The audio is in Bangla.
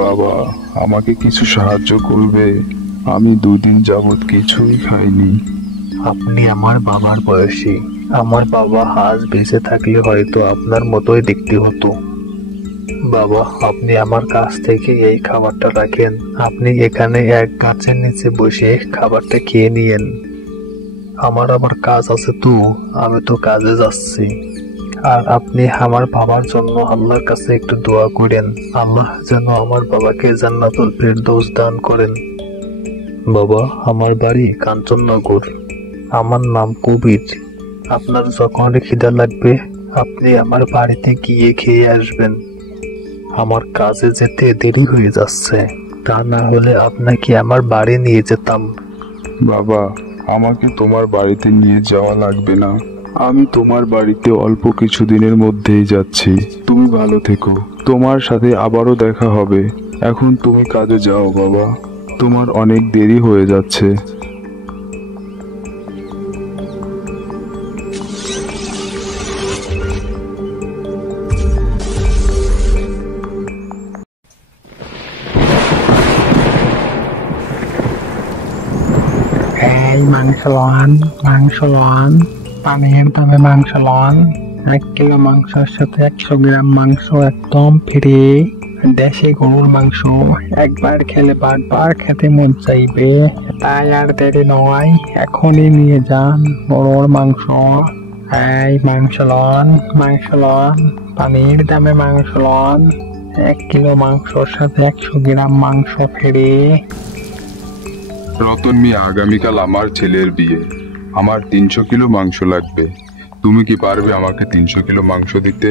বাবা, আমাকে কিছু সাহায্য করবে? আমি 2 দিন যাবৎ কিছুই খাইনি। আপনি আমার বাবার বয়সী। আমার বাবা আজ বেঁচে থাকলে হয়তো আপনার মতোই দেখতে হতো। বাবা, আপনি আমার কাছ থেকে এই খাবারটা রাখেন। আপনি এখানে এক গাছের নিচে বসে খাবারটা খেয়ে নিয়েন। আমার আবার কাজ আছে তো, আমি তো কাজে যাচ্ছি। আর আপনি আমার বাবার জন্য আল্লাহর কাছে একটু দোয়া করেন, আল্লাহ যেন আমার বাবাকে জান্নাতুল ফেরদৌস দান করেন। বাবা, আমার বাড়ি কাঞ্চননগর। আমার নাম কবির। আপনার যখন খিদা লাগবে আপনি আমার বাড়িতে গিয়ে খেয়ে আসবেন। আমার কাজে যেতে দেরি হয়ে যাচ্ছে, তা না হলে আপনাকে আমার বাড়ি নিয়ে যেতাম। বাবা, আমাকে তোমার বাড়িতে নিয়ে যাওয়া লাগবে না। আমি তোমার বাড়িতে অল্প কিছুদিনের মধ্যেই যাচ্ছি। তুমি ভালো থেকো। তোমার সাথে আবারও দেখা হবে। এখন তুমি কাজে যাও বাবা, তোমার অনেক দেরি হয়ে যাচ্ছে। এই মাংস লন, মাংস লন, পানির দামে মাংস লন। 1 কিলো মাংসের সাথে 100 গ্রাম মাংস একদম ফ্রি। দেশি গরুর মাংস, একবার খেলে বারবার খেতে মন চাইবে। তাই আর দেরি নয়, এখনই নিয়ে যান গরুর মাংস। এই মাংস লন, মাংস লন, পানির দামে মাংস লন। 1 কিলো মাংসের সাথে 100 গ্রাম মাংস ফ্রি। রতন মিয়া, আগামীকাল আমার ছেলের বিয়ে। আমার 300 কিলো মাংস লাগবে। তুমি কি পারবে আমাকে 300 কিলো মাংস দিতে?